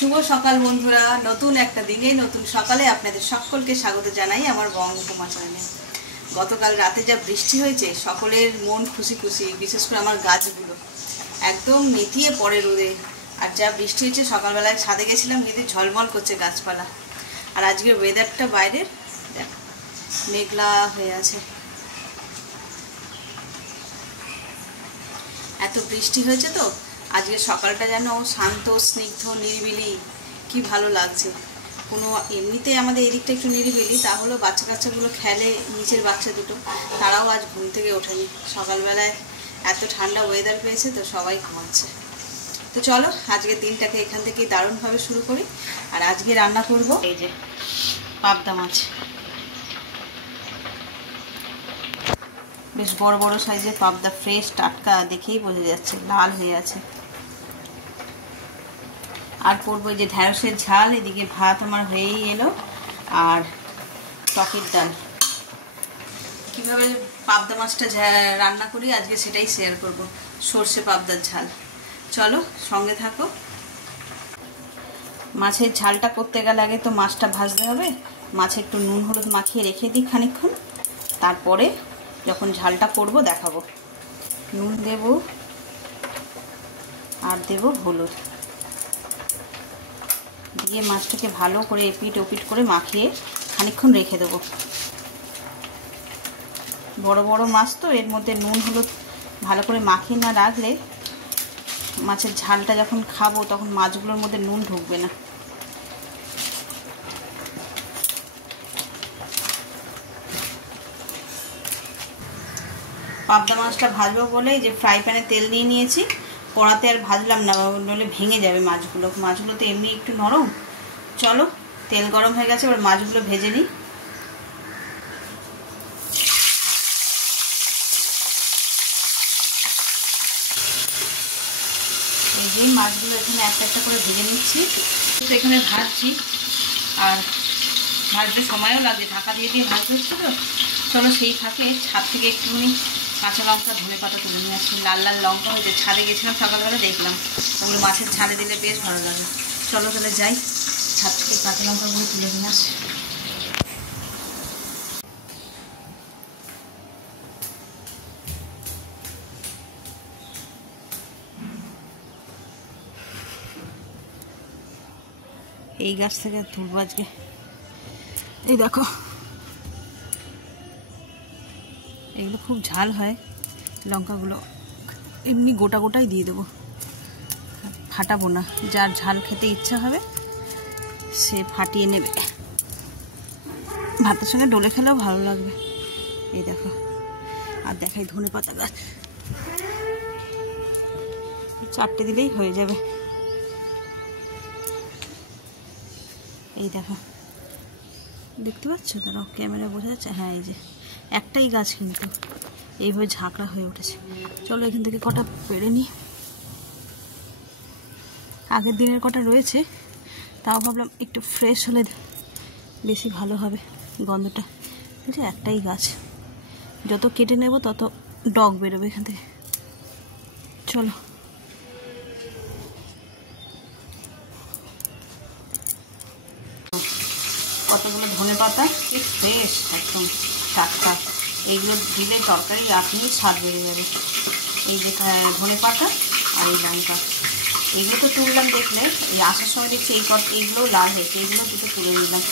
শুভ সকাল বন্ধুরা, নতুন একটা দিনে নতুন সকালে আপনাদের সকলকে স্বাগত জানাই আমার বঙ্গ উপমা চ্যানেলে। গতকাল রাতে যা বৃষ্টি হয়েছে সকলের মন খুশি খুশি, বিশেষ করে আমার গাছগুলো একদম নেতিয়ে পড়ে রোদে। আর যা বৃষ্টি হয়েছে সকালবেলায় ছাদে গেছিলাম, কিন্তু ঝলমল করছে গাছপালা। আর আজকের ওয়েদারটা বাইরের দেখো মেঘলা হয়ে আছে, এত বৃষ্টি হয়েছে তো আজকে সকালটা যেন শান্ত স্নিগ্ধ নিরিবিলি, কি ভালো লাগছে। কোনো এমনিতে আমাদের এদিকটা একটু নিরিবিলি, তাহলেও বাচ্চা কাচ্চাগুলো খেলে, নিচের বাচ্চা দুটো তারাও আজ ঘুম থেকে ওঠেনি। সকালবেলায় এত ঠান্ডা ওয়েদার পেয়েছে তো সবাই ঘুমাচ্ছে। তো চলো আজকের দিনটাকে এখান থেকেই দারুণভাবে শুরু করি। আর আজকে রান্না করব এই যে পাবদা মাছ, বেশ বড় বড় সাইজের পাবদা, ফ্রেশ টাটকা, দেখেই বোঝা যাচ্ছে লাল হয়ে আছে। আর করবো যে ঢ্যাঁড়সের ঝাল, এদিকে ভাত আমার হয়েই এলো, আর টকের ডাল। কীভাবে পাবদা মাছটা রান্না করি আজকে সেটাই শেয়ার করব, সর্ষে পাবদার ঝাল। চলো সঙ্গে থাকো। মাছের ঝালটা করতে গেলে আগে তো মাছটা ভাজতে হবে। মাছে একটু নুন হলুদ মাখিয়ে রেখে দিই খানিকক্ষণ, তারপরে যখন ঝালটা করব দেখাবো। নুন দেব আর দেব হলুদ দিয়ে মাছটাকে ভালো করে এপিট ওপিট করে মাখিয়ে খানিকক্ষণ রেখে দেবো। বড় বড় মাছ তো, এর মধ্যে নুন হলুদ ভালো করে মাখিয়ে না রাখলে মাছের ঝালটা যখন খাবো তখন মাছগুলোর মধ্যে নুন ঢুকবে না। পাবদা মাছটা ভাজবো বলে যে ফ্রাই প্যানে তেল নিয়ে নিয়েছি, কড়াতে আর ভাজলাম না, নইলে ভেঙে যাবে মাছগুলো। মাছগুলো তো এমনি একটু নরম। চলো তেল গরম হয়ে গেছে, এবার মাছগুলো ভেজে নিই। এই যে মাছগুলো এখানে একটা একটা করে ভেজে নিচ্ছি, তো এখানে ভাজছি আর ভাজতে সময়ও লাগে, ঢাকা দিয়ে দিয়ে ভাজতে হচ্ছে তো। চলো সেই ফাঁকে ছাদ থেকে একটুখানি কাঁচা লঙ্কা ধনে পাতা তুলে নিয়ে আসছি। লাল লাল লঙ্কা হয়েছে, ছাদে গেছিলাম সকালবেলা, দেখলাম ওগুলো মাছের ঝালে দিলে বেশ ভালো লাগে। চলো তাহলে যাই, ছাদ থেকে কাঁচা লঙ্কাগুলো তুলে নিয়ে আসি। এই গাছ থেকে তুলবো আজকে। এই দেখো এগুলো খুব ঝাল হয় লঙ্কাগুলো, এমনি গোটা গোটাই দিয়ে দেবো, ফাটাবো না। যার ঝাল খেতে ইচ্ছা হবে সে ফাটিয়ে নেবে, ভাতের সঙ্গে ডলে খেলেও ভালো লাগবে। এই দেখো, আর দেখাই ধনে পাতা গাছ, চারটে দিলেই হয়ে যাবে। এই দেখো, দেখতে পাচ্ছ তারা ক্যামেরা বোঝা যাচ্ছে? হ্যাঁ, এই যে একটাই গাছ, কিন্তু এইভাবে ঝাঁকড়া হয়ে উঠেছে। চলো এখান থেকে কটা পেরে নিই। আগের দিনের কটা রয়েছে, তাও ভাবলাম একটু ফ্রেশ হলে বেশি ভালো হবে গন্ধটা। বুঝলি, একটাই গাছ, যত কেটে নেব তত ডগ বেরোবে এখান থেকে। চলো কতগুলো ধনে পাতা, কি ফ্রেশ, একদম টাটকা। এইগুলো দিলে তরকারি আপনি স্বাদ বেড়ে যাবে। এই যে ধনে পাতা আর এই লঙ্কা, এইগুলো তো তুললাম, দেখলে এই আসার সময় দেখছি এইগুলো লাল হয়েছে, এইগুলো দুটো তুলে নিলাম।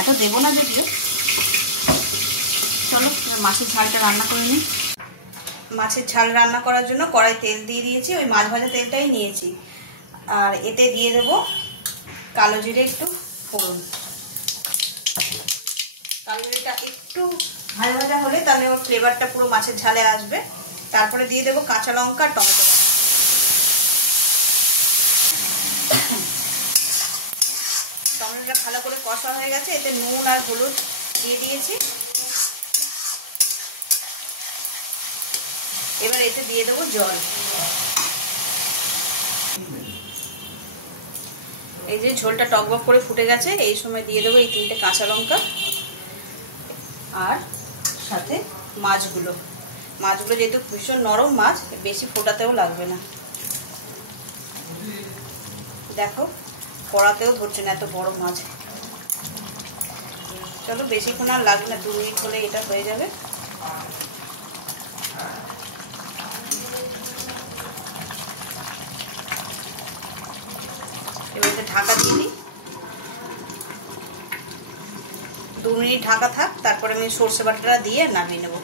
এত দেবো না যদিও। চলো মাছের ঝালটা রান্না করে নিই। মাছের ঝাল রান্না করার জন্য কড়াই তেল দিয়ে দিয়েছি, ওই মাছ ভাজা তেলটাই নিয়েছি। আর এতে দিয়ে দেবো কালো জিরে, একটু ফোড়ন। কালো জিরেটা একটু ভাজা ভাজা হলে তাহলে ওর ফ্লেভারটা পুরো মাছের ঝালে আসবে। তারপরে দিয়ে দেবো কাঁচা লঙ্কা, টমেটো। টমেটোটা ভালো করে কষা হয়ে গেছে, এতে নুন আর হলুদ দিয়ে দিয়েছি। এবার এতে দিয়ে দেবো জল। এই যে ঝোলটা টকবক করে ফুটে গেছে, এই সময় দিয়ে দেবো এই 3টে কাঁচা লঙ্কা আর সাথে মাছগুলো। যেহেতু ভীষণ নরম মাছ, বেশি ফোটাতেও লাগবে না। দেখো কড়াতেও ধরছে না, এত বড় মাছ। চলো বেশিক্ষণ আর লাগবে না, 2 মিনিট হলে এটা হয়ে যাবে। এবার ঢাকা দিয়ে দিই, 2 মিনিট ঢাকা থাক, তারপরে আমি সর্ষে বাটাটা দিয়ে নামিয়ে নেব।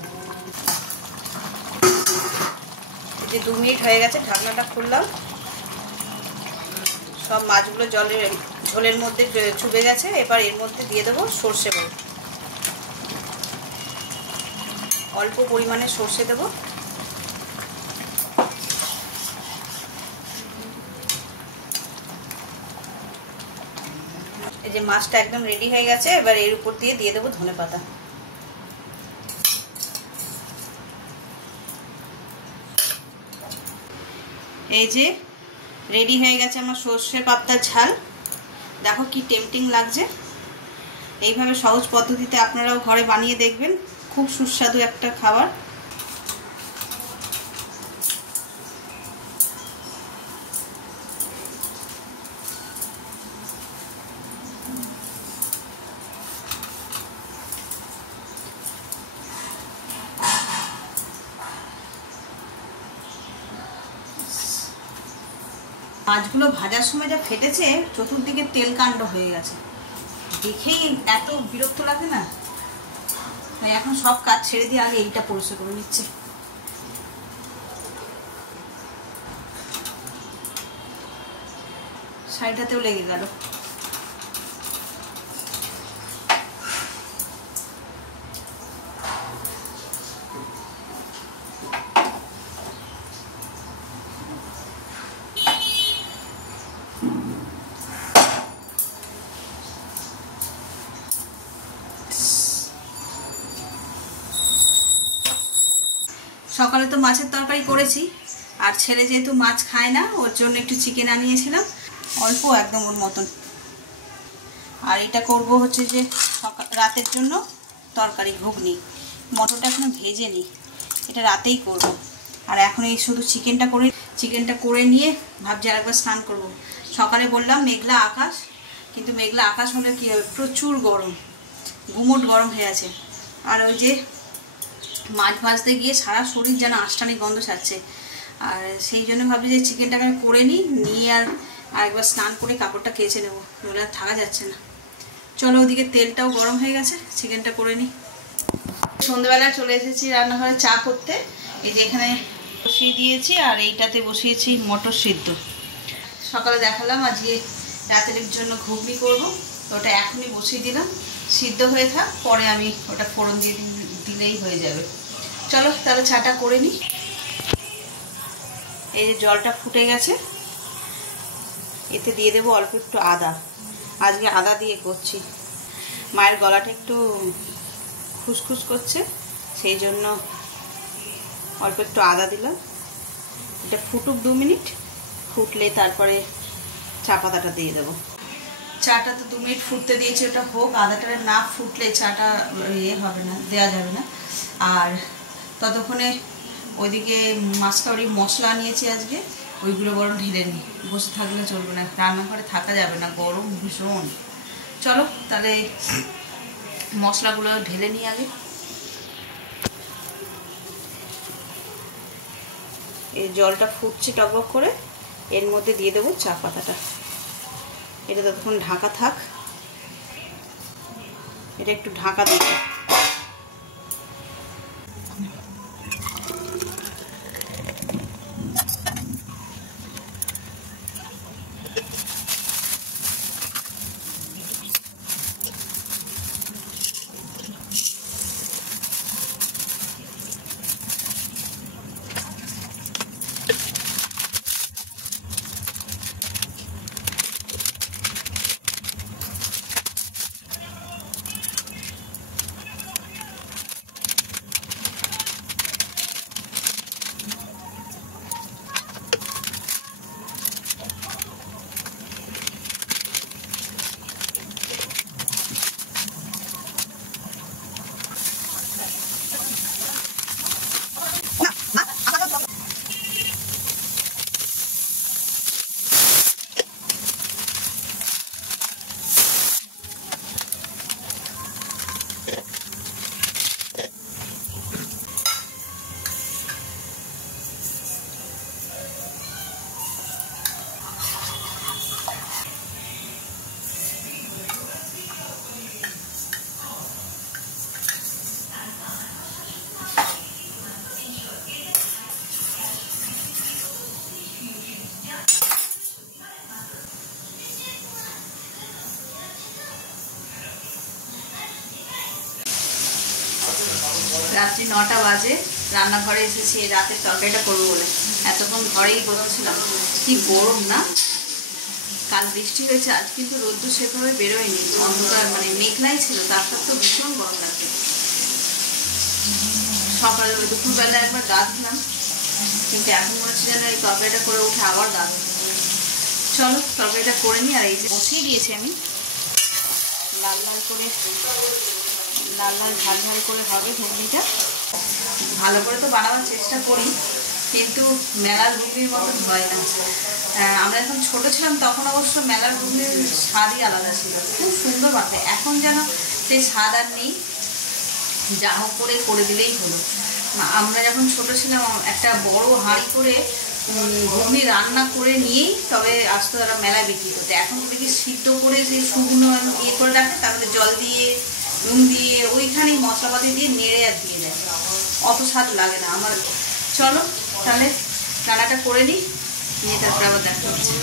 যে 2 মিনিট হয়ে গেছে, ঢাকনাটা খুললাম, সব মাছগুলো ঝোলের মধ্যে চুবে গেছে। এবার এর মধ্যে দিয়ে দেবো সর্ষে বাটা, অল্প পরিমাণে সর্ষে দেব। এই যে মাছটা একদম রেডি হয়ে গেছে, এবার এর উপর দিয়ে দেবো ধনেপাতা। এই যে রেডি হয়ে গেছে আমার সর্ষে পাবদার ঝাল। দেখো কি টেম্পটিং লাগছে। এইভাবে সহজ পদ্ধতিতে আপনারাও ঘরে বানিয়ে দেখবেন, খুব সুস্বাদু একটা খাবার। মাছগুলো ভাজার সময় যা ফেটেছে, চতুর্দিকে তেল কাণ্ড হয়ে গেছে, দেখেই এত বিরক্ত লাগে না। এখন সব কাজ ছেড়ে দিয়ে আগে এইটা পরিষ্কার করে নিচ্ছে। শাড়িটাতেও লেগে গেল। সকালে তো মাছের তরকারি করেছি, আর ছেলে যেহেতু মাছ খায় না, ওর জন্য একটু চিকেন আনিয়েছিলাম, অল্প একদম ওর মতন। আর এটা করব হচ্ছে যে রাতের জন্য তরকারি, ঘুগনি। মটরটা এখনো ভেজে নিই, এটা রাতেই করব। আর এখন এই শুধু চিকেনটা করে নিয়ে ভাবছি আরেকবার স্নান করব। সকালে বললাম মেঘলা আকাশ, কিন্তু মেঘলা আকাশ হলে কী হবে, প্রচুর গরম, গুমোট গরম হয়ে আছে। আর ওই যে মাছ ভাজতে গিয়ে সারা শরীর যেন আষ্টানি গন্ধ ছাড়ছে। আর সেই জন্য ভাবছি যে চিকেনটাকে করে নিয়ে আর একবার স্নান করে কাপড়টা কেচে নেবো, নইলে আর থাকা যাচ্ছে না। চলো, ওদিকে তেলটাও গরম হয়ে গেছে, চিকেনটা করে নিই। সন্ধ্যেবেলা চলে এসেছি রান্নাঘরে চা করতে। এই যে এখানে বসিয়ে দিয়েছি, আর এইটাতে বসিয়েছি মটর সিদ্ধ। সকালে দেখালাম আজকে রাতের জন্য ঘুগনি করবো, তো ওটা এখনই বসিয়ে দিলাম, সিদ্ধ হয়ে থাক, পরে আমি ওটা ফোড়ন দিয়ে দিলেই হয়ে যাবে। চলো তাহলে চাটা করে নিই। এই যে জলটা ফুটে গেছে, এতে দিয়ে দেবো অল্প একটু আদা। আজকে আদা দিয়ে করছি, মায়ের গলাটা একটু খুসখুস করছে, সেই জন্য অল্প একটু আদা দিলাম। এটা ফুটুক 2 মিনিট, ফুটলে তারপরে চা পাতাটা দিয়ে দেবো। চাটা তো 2 মিনিট ফুটতে দিয়েছি, ওটা হোক। আদাটা না ফুটলে চাটা হবে না, দেওয়া যাবে না। আর ততক্ষণে ওইদিকে মাছকাওয়ারি মশলা নিয়েছি আজকে, ওইগুলো বরং ঢেলে নিই। বসে থাকলে চলবে না, রান্নাঘরে থাকা যাবে না, গরম ভীষণ। চলো তাহলে মশলাগুলো ঢেলে নিই আগে। এই জলটা ফুটছে টকবক করে, এর মধ্যে দিয়ে দেবো চা পাতাটা। এটা ততক্ষণ ঢাকা থাক, এটা একটু ঢাকা দেবো। রাত্রি 9টা বাজে, রান্নাঘরে এসেছি রাতের তরকারিটা করবো বলে। এতক্ষণ ঘরেই বসেছিলাম। কি গরম না, কাল বৃষ্টি হয়েছে, আজ কিন্তু রোদ্দুর সেভাবে বেরোয়নি, অন্ধকার মানে মেঘলাই ছিল, তার সত্ত্বেও ভীষণ গরম লাগছে। সকালে দুপুরবেলা একবার গা ধুলাম, কিন্তু এখন মনে হচ্ছে যেন এই তরকারিটা করে উঠে আবার গা ধুতে। চলো তরকারিটা করে নিই। আর এই যে বসিয়ে দিয়েছি আমি, লাল লাল করে লাল লাল ঝাল ঝাল করে হবে ঘুগনিটা। ভালো করে তো বানাবার চেষ্টা করি, কিন্তু মেলার ঘুগনির মতন হয় না। আমরা যখন ছোটো ছিলাম তখন অবশ্য মেলার ঘুগনির স্বাদই আলাদা ছিল, খুব সুন্দর বানাতে। এখন যেন সেই স্বাদ আর নেই, যা হোক করে দিলেই হলো। আমরা যখন ছোটো ছিলাম একটা বড় হাঁড়ি করে ঘুগনি রান্না করে নিয়েই তবে আসতো তারা মেলায় বিক্রি করতে। এখন দেখি সিদ্ধ করে সেই শুকনো ইয়ে করে রাখে, তারপরে জল দিয়ে নুন দিয়ে ওইখানেই মশলাপাতি দিয়ে নেড়ে আর দিয়ে দেয়, অত স্বাদ লাগে না আমার। চলো তাহলে রান্নাটা করে নিই, নিয়ে তারপরে আবার দেখা হচ্ছে।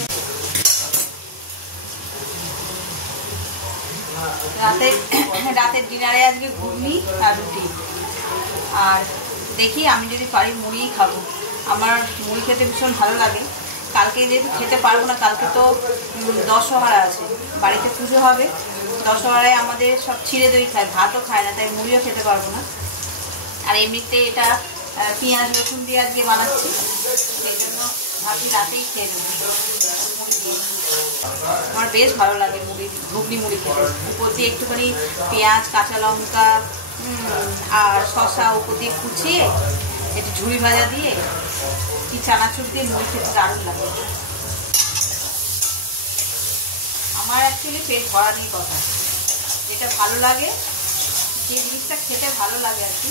রাতের ডিনারে আজকে ঘুগনি আর রুটি। আর দেখি আমি যদি পারি মুড়িই খাবো, আমার মুড়ি খেতে ভীষণ ভালো লাগে। কালকে যেহেতু খেতে পারবো না, কালকে তো দশহরা আছে, বাড়িতে পুজো হবে। দশহরায় আমাদের সব ছিঁড়ে দই খায়, ভাতও খায় না, তাই মুড়িও খেতে পারবো না। আর এমনিতে এটা পেঁয়াজ রসুন দিয়ে আজকে বানাচ্ছি, সেই জন্য ভাবছি রাতেই খেয়ে নেবো মুড়ি দিয়ে। আমার বেশ ভালো লাগে ঘুগনি মুড়ি খেতে। উপর দিয়ে একটুখানি পেঁয়াজ কাঁচা লঙ্কা আর শসা উপর দিয়ে কুচিয়ে একটু ঝুড়ি ভাজা দিয়ে কি চানাচুর দিয়ে মুড়ি খেতে দারুণ লাগে। আমার অ্যাকচুয়ালি পেট ভরা নেই কথা, যেটা ভালো লাগে, যে জিনিসটা খেতে ভালো লাগে আর কি,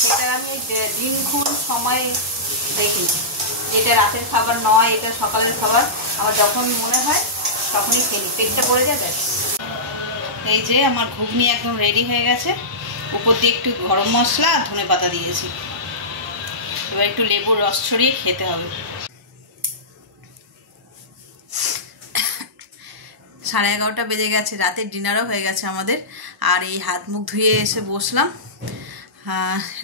সেটা আমি দিনক্ষণ সময় দেখি, যেটা রাতের খাবার নয়, এটা সকালের খাবার। আমার যখন মনে হয় তখনই খেলি, পেটটা ভরে যাবে। এই যে আমার ঘুগনি একদম রেডি হয়ে গেছে, উপর দিয়ে একটু গরম মশলা আর ধনে পাতা দিয়েছি। এবার একটু লেবুর রস ছড়িয়ে খেতে হবে। 11:30 বেজে গেছে, রাতের ডিনারও হয়ে গেছে আমাদের। আর এই হাত মুখ ধুয়ে এসে বসলাম।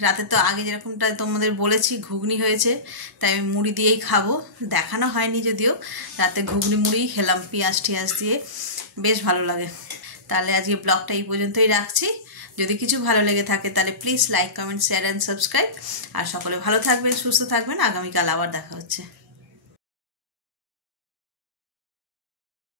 রাতে তো আগে যেরকমটা তোমাদের বলেছি ঘুগনি হয়েছে, তাই আমি মুড়ি দিয়েই খাবো, দেখানো হয়নি যদিও। রাতে ঘুগনি মুড়িই খেলাম পেঁয়াজ টিয়াজ দিয়ে, বেশ ভালো লাগে। তাহলে আজকে ব্লগটা এই পর্যন্তই রাখছি। যদি কিছু ভালো লেগে থাকে তাহলে please like comment share and subscribe. আর সকলে ভালো থাকবেন, সুস্থ থাকবেন। আগামীকাল আবার দেখা হচ্ছে।